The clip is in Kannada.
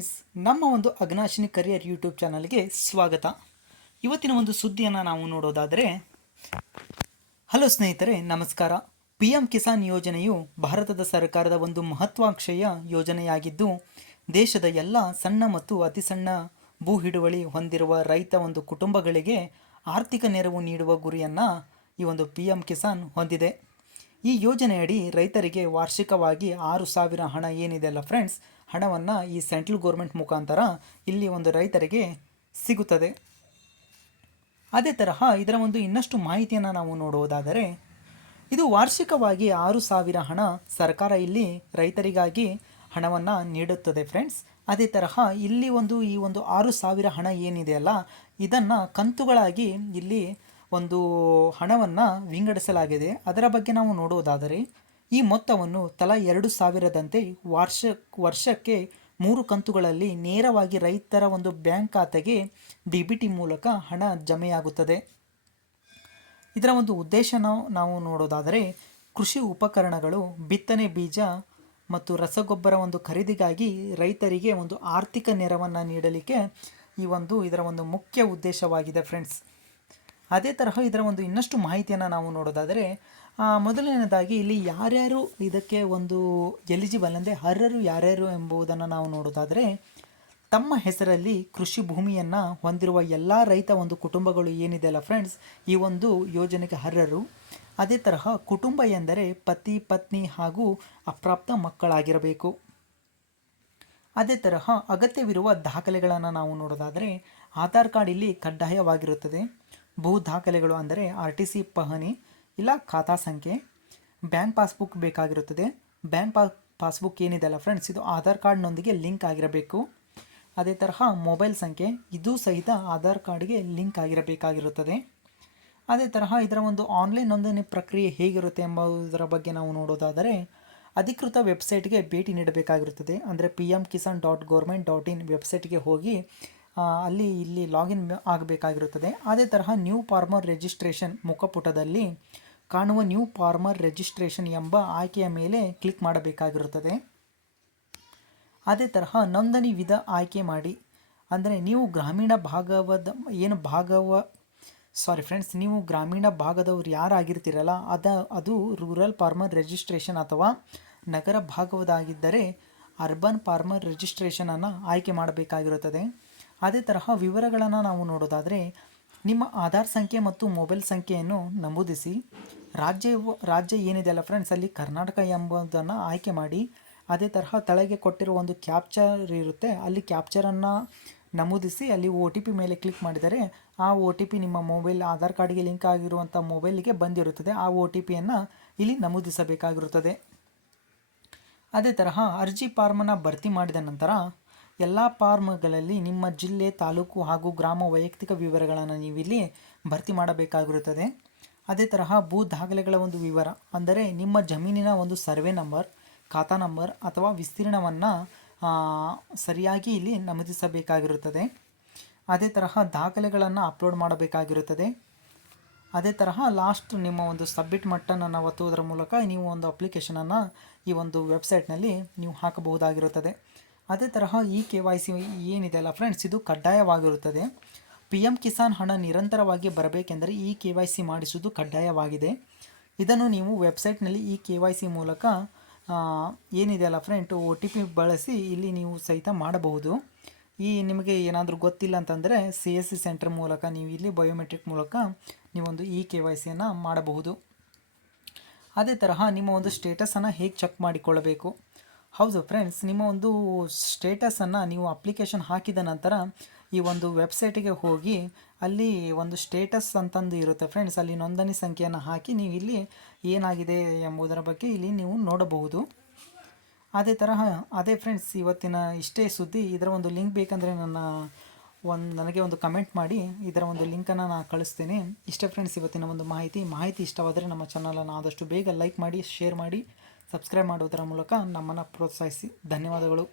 ಫ್ರೆಂಡ್ಸ್, ನಮ್ಮ ಒಂದು ಅಗ್ನಾಶಿನಿ ಕರಿಯರ್ ಯೂಟ್ಯೂಬ್ ಚಾನಲ್ಗೆ ಸ್ವಾಗತ. ಇವತ್ತಿನ ಒಂದು ಸುದ್ದಿಯನ್ನು ನಾವು ನೋಡೋದಾದರೆ, ಹಲೋ ಸ್ನೇಹಿತರೆ, ನಮಸ್ಕಾರ. PM ಕಿಸಾನ್ ಯೋಜನೆಯು ಭಾರತದ ಸರ್ಕಾರದ ಒಂದು ಮಹತ್ವಾಕಾಂಕ್ಷೆಯ ಯೋಜನೆಯಾಗಿದ್ದು, ದೇಶದ ಎಲ್ಲ ಸಣ್ಣ ಮತ್ತು ಅತಿ ಸಣ್ಣ ಭೂ ಹಿಡುವಳಿ ಹೊಂದಿರುವ ರೈತ ಒಂದು ಕುಟುಂಬಗಳಿಗೆ ಆರ್ಥಿಕ ನೆರವು ನೀಡುವ ಗುರಿಯನ್ನು ಈ ಒಂದು PM ಕಿಸಾನ್ ಹೊಂದಿದೆ. ಈ ಯೋಜನೆಯಡಿ ರೈತರಿಗೆ ವಾರ್ಷಿಕವಾಗಿ 6,000 ಹಣ ಏನಿದೆ ಅಲ್ಲ ಫ್ರೆಂಡ್ಸ್, ಹಣವನ್ನು ಈ ಸೆಂಟ್ರಲ್ ಗೌರ್ಮೆಂಟ್ ಮುಖಾಂತರ ಇಲ್ಲಿ ಒಂದು ರೈತರಿಗೆ ಸಿಗುತ್ತದೆ. ಅದೇ ತರಹ ಇದರ ಒಂದು ಇನ್ನಷ್ಟು ಮಾಹಿತಿಯನ್ನು ನಾವು ನೋಡುವುದಾದರೆ, ಇದು ವಾರ್ಷಿಕವಾಗಿ 6,000 ಹಣ ಸರ್ಕಾರ ಇಲ್ಲಿ ರೈತರಿಗಾಗಿ ಹಣವನ್ನು ನೀಡುತ್ತದೆ ಫ್ರೆಂಡ್ಸ್. ಅದೇ ತರಹ ಇಲ್ಲಿ ಈ ಒಂದು 6,000 ಹಣ ಏನಿದೆಯಲ್ಲ, ಇದನ್ನು ಕಂತುಗಳಾಗಿ ಇಲ್ಲಿ ಒಂದು ಹಣವನ್ನು ವಿಂಗಡಿಸಲಾಗಿದೆ. ಅದರ ಬಗ್ಗೆ ನಾವು ನೋಡುವುದಾದರೆ, ಈ ಮೊತ್ತವನ್ನು ತಲಾ 2,000ದಂತೆ ವರ್ಷಕ್ಕೆ 3 ಕಂತುಗಳಲ್ಲಿ ನೇರವಾಗಿ ರೈತರ ಒಂದು ಬ್ಯಾಂಕ್ ಖಾತೆಗೆ DBT ಮೂಲಕ ಹಣ ಜಮೆಯಾಗುತ್ತದೆ. ಇದರ ಒಂದು ಉದ್ದೇಶ ನಾವು ನೋಡೋದಾದರೆ, ಕೃಷಿ ಉಪಕರಣಗಳು, ಬಿತ್ತನೆ ಬೀಜ ಮತ್ತು ರಸಗೊಬ್ಬರ ಒಂದು ಖರೀದಿಗಾಗಿ ರೈತರಿಗೆ ಒಂದು ಆರ್ಥಿಕ ನೆರವನ್ನು ನೀಡಲಿಕ್ಕೆ ಇದರ ಒಂದು ಮುಖ್ಯ ಉದ್ದೇಶವಾಗಿದೆ ಫ್ರೆಂಡ್ಸ್. ಅದೇ ತರಹ ಇದರ ಒಂದು ಇನ್ನಷ್ಟು ಮಾಹಿತಿಯನ್ನು ನಾವು ನೋಡೋದಾದರೆ, ಮೊದಲನೇದಾಗಿ ಇಲ್ಲಿ ಯಾರ್ಯಾರು ಇದಕ್ಕೆ ಒಂದು ಎಲಿಜಿಬಲ್ ಅಂದರೆ ಅರ್ಹರು ಯಾರ್ಯಾರು ಎಂಬುದನ್ನು ನಾವು ನೋಡೋದಾದರೆ, ತಮ್ಮ ಹೆಸರಲ್ಲಿ ಕೃಷಿ ಭೂಮಿಯನ್ನು ಹೊಂದಿರುವ ಎಲ್ಲ ರೈತ ಒಂದು ಕುಟುಂಬಗಳು ಏನಿದೆ ಅಲ್ಲ ಫ್ರೆಂಡ್ಸ್, ಈ ಒಂದು ಯೋಜನೆಗೆ ಅರ್ಹರು. ಅದೇ ತರಹ ಕುಟುಂಬ ಎಂದರೆ ಪತಿ ಪತ್ನಿ ಹಾಗೂ ಅಪ್ರಾಪ್ತ ಮಕ್ಕಳಾಗಿರಬೇಕು. ಅದೇ ತರಹ ಅಗತ್ಯವಿರುವ ದಾಖಲೆಗಳನ್ನು ನಾವು ನೋಡೋದಾದರೆ, ಆಧಾರ್ ಕಾರ್ಡ್ ಇಲ್ಲಿ ಕಡ್ಡಾಯವಾಗಿರುತ್ತದೆ. ಭೂ ದಾಖಲೆಗಳು ಅಂದರೆ RTC ಪಹಣಿ ಇಲ್ಲ ಖಾತಾ ಸಂಖ್ಯೆ, ಬ್ಯಾಂಕ್ ಪಾಸ್ಬುಕ್ ಬೇಕಾಗಿರುತ್ತದೆ. ಬ್ಯಾಂಕ್ ಪಾಸ್ಬುಕ್ ಏನಿದೆ ಅಲ್ಲ ಫ್ರೆಂಡ್ಸ್, ಇದು ಆಧಾರ್ ಕಾರ್ಡ್ನೊಂದಿಗೆ ಲಿಂಕ್ ಆಗಿರಬೇಕು. ಅದೇ ತರಹ ಮೊಬೈಲ್ ಸಂಖ್ಯೆ ಇದು ಸಹಿತ ಆಧಾರ್ ಕಾರ್ಡ್ಗೆ ಲಿಂಕ್ ಆಗಿರಬೇಕಾಗಿರುತ್ತದೆ. ಅದೇ ತರಹ ಇದರ ಒಂದು ಆನ್ಲೈನ್ ನೋಂದಣಿ ಪ್ರಕ್ರಿಯೆ ಹೇಗಿರುತ್ತೆ ಎಂಬುದರ ಬಗ್ಗೆ ನಾವು ನೋಡೋದಾದರೆ, ಅಧಿಕೃತ ವೆಬ್ಸೈಟ್ಗೆ ಭೇಟಿ ನೀಡಬೇಕಾಗಿರುತ್ತದೆ. ಅಂದರೆ pmkisan.government.in ವೆಬ್ಸೈಟ್ಗೆ ಹೋಗಿ ಇಲ್ಲಿ ಲಾಗಿನ್ ಆಗಬೇಕಾಗಿರುತ್ತದೆ. ಅದೇ ತರಹ ನ್ಯೂ ಫಾರ್ಮರ್ ರಿಜಿಸ್ಟ್ರೇಷನ್ ಮುಖಪುಟದಲ್ಲಿ ಕಾಣುವ ನ್ಯೂ ಫಾರ್ಮರ್ ರಿಜಿಸ್ಟ್ರೇಷನ್ ಎಂಬ ಆಯ್ಕೆಯ ಮೇಲೆ ಕ್ಲಿಕ್ ಮಾಡಬೇಕಾಗಿರುತ್ತದೆ. ಅದೇ ತರಹ ನೋಂದಣಿ ವಿಧ ಆಯ್ಕೆ ಮಾಡಿ. ಅಂದರೆ ನೀವು ಗ್ರಾಮೀಣ ನೀವು ಗ್ರಾಮೀಣ ಭಾಗದವ್ರು ಯಾರಾಗಿರ್ತೀರಲ್ಲ, ಅದು ರೂರಲ್ ಫಾರ್ಮರ್ ರಿಜಿಸ್ಟ್ರೇಷನ್ ಅಥವಾ ನಗರ ಭಾಗವದಾಗಿದ್ದರೆ ಅರ್ಬನ್ ಫಾರ್ಮರ್ ರಿಜಿಸ್ಟ್ರೇಷನನ್ನು ಆಯ್ಕೆ ಮಾಡಬೇಕಾಗಿರುತ್ತದೆ. ಅದೇ ತರಹ ವಿವರಗಳನ್ನು ನಾವು ನೋಡೋದಾದರೆ, ನಿಮ್ಮ ಆಧಾರ್ ಸಂಖ್ಯೆ ಮತ್ತು ಮೊಬೈಲ್ ಸಂಖ್ಯೆಯನ್ನು ನಮೂದಿಸಿ. ರಾಜ್ಯ ಏನಿದೆ ಅಲ್ಲ ಫ್ರೆಂಡ್ಸ್, ಅಲ್ಲಿ ಕರ್ನಾಟಕ ಎಂಬುದನ್ನು ಆಯ್ಕೆ ಮಾಡಿ. ಅದೇ ತರಹ ತಳಗೆ ಕೊಟ್ಟಿರುವ ಒಂದು ಕ್ಯಾಪ್ಚರ್ ಇರುತ್ತೆ, ಅಲ್ಲಿ ಕ್ಯಾಪ್ಚರನ್ನು ನಮೂದಿಸಿ ಅಲ್ಲಿ OTP ಮೇಲೆ ಕ್ಲಿಕ್ ಮಾಡಿದರೆ ಆ OTP ನಿಮ್ಮ ಮೊಬೈಲ್ ಆಧಾರ್ ಕಾರ್ಡ್ಗೆ ಲಿಂಕ್ ಆಗಿರುವಂಥ ಮೊಬೈಲಿಗೆ ಬಂದಿರುತ್ತದೆ. ಆ OTPಯನ್ನು ಇಲ್ಲಿ ನಮೂದಿಸಬೇಕಾಗಿರುತ್ತದೆ. ಅದೇ ತರಹ ಅರ್ಜಿ ಫಾರ್ಮನ್ನು ಭರ್ತಿ ಮಾಡಿದ ನಂತರ ಎಲ್ಲ ಫಾರ್ಮ್ಗಳಲ್ಲಿ ನಿಮ್ಮ ಜಿಲ್ಲೆ, ತಾಲೂಕು ಹಾಗೂ ಗ್ರಾಮ ವೈಯಕ್ತಿಕ ವಿವರಗಳನ್ನು ನೀವಿಲ್ಲಿ ಭರ್ತಿ ಮಾಡಬೇಕಾಗಿರುತ್ತದೆ. ಅದೇ ತರಹ ಭೂ ದಾಖಲೆಗಳ ಒಂದು ವಿವರ ಅಂದರೆ ನಿಮ್ಮ ಜಮೀನಿನ ಒಂದು ಸರ್ವೆ ನಂಬರ್, ಖಾತಾ ನಂಬರ್ ಅಥವಾ ವಿಸ್ತೀರ್ಣವನ್ನು ಸರಿಯಾಗಿ ಇಲ್ಲಿ ನಮೂದಿಸಬೇಕಾಗಿರುತ್ತದೆ. ಅದೇ ತರಹ ದಾಖಲೆಗಳನ್ನು ಅಪ್ಲೋಡ್ ಮಾಡಬೇಕಾಗಿರುತ್ತದೆ. ಅದೇ ತರಹ ಲಾಸ್ಟ್ ನಿಮ್ಮ ಒಂದು ಸಬ್ಮಿಟ್ ಬಟನನ್ನು ಒತ್ತುವುದರ ಮೂಲಕ ನೀವು ಒಂದು ಅಪ್ಲಿಕೇಶನನ್ನು ಈ ಒಂದು ವೆಬ್ಸೈಟ್ನಲ್ಲಿ ನೀವು ಹಾಕಬಹುದಾಗಿರುತ್ತದೆ. ಅದೇ ತರಹ KYC ಏನಿದೆ ಅಲ್ಲ ಫ್ರೆಂಡ್ಸ್, ಇದು ಕಡ್ಡಾಯವಾಗಿರುತ್ತದೆ. PM ಕಿಸಾನ್ ಹಣ ನಿರಂತರವಾಗಿ ಬರಬೇಕೆಂದರೆ KYC ಮಾಡಿಸುವುದು ಕಡ್ಡಾಯವಾಗಿದೆ. ಇದನ್ನು ನೀವು ವೆಬ್ಸೈಟ್ನಲ್ಲಿ KYC ಮೂಲಕ ಏನಿದೆ ಅಲ್ಲ ಫ್ರೆಂಡ್, OTP ಬಳಸಿ ಇಲ್ಲಿ ನೀವು ಸಹಿತ ಮಾಡಬಹುದು. ನಿಮಗೆ ಏನಾದರೂ ಗೊತ್ತಿಲ್ಲ ಅಂತಂದರೆ CSC ಸೆಂಟರ್ ಮೂಲಕ ನೀವು ಇಲ್ಲಿ ಬಯೋಮೆಟ್ರಿಕ್ ಮೂಲಕ ನೀವೊಂದು KYCಯನ್ನು ಮಾಡಬಹುದು. ಅದೇ ತರಹ ನಿಮ್ಮ ಒಂದು ಸ್ಟೇಟಸನ್ನು ಹೇಗೆ ಚೆಕ್ ಮಾಡಿಕೊಳ್ಳಬೇಕು? ಹೌದು ಫ್ರೆಂಡ್ಸ್, ನಿಮ್ಮ ಒಂದು ಸ್ಟೇಟಸನ್ನು ನೀವು ಅಪ್ಲಿಕೇಶನ್ ಹಾಕಿದ ನಂತರ ಈ ಒಂದು ವೆಬ್ಸೈಟಿಗೆ ಹೋಗಿ ಅಲ್ಲಿ ಒಂದು ಸ್ಟೇಟಸ್ ಅಂತಂದು ಇರುತ್ತೆ ಫ್ರೆಂಡ್ಸ್, ಅಲ್ಲಿ ನೋಂದಣಿ ಸಂಖ್ಯೆಯನ್ನು ಹಾಕಿ ನೀವು ಇಲ್ಲಿ ಏನಾಗಿದೆ ಎಂಬುದರ ಬಗ್ಗೆ ಇಲ್ಲಿ ನೀವು ನೋಡಬಹುದು. ಅದೇ ಫ್ರೆಂಡ್ಸ್, ಇವತ್ತಿನ ಇಷ್ಟೇ ಸುದ್ದಿ. ಇದರ ಒಂದು ಲಿಂಕ್ ಬೇಕಂದರೆ ನನಗೆ ಒಂದು ಕಮೆಂಟ್ ಮಾಡಿ, ಇದರ ಒಂದು ಲಿಂಕನ್ನು ನಾನು ಕಳಿಸ್ತೀನಿ. ಇಷ್ಟೇ ಫ್ರೆಂಡ್ಸ್ ಇವತ್ತಿನ ಒಂದು ಮಾಹಿತಿ ಇಷ್ಟವಾದರೆ ನಮ್ಮ ಚಾನಲನ್ನು ಆದಷ್ಟು ಬೇಗ ಲೈಕ್ ಮಾಡಿ, ಶೇರ್ ಮಾಡಿ, ಸಬ್ಸ್ಕ್ರೈಬ್ ಮಾಡುವುದರ ಮೂಲಕ ನಮ್ಮನ್ನು ಪ್ರೋತ್ಸಾಹಿಸಿ. ಧನ್ಯವಾದಗಳು.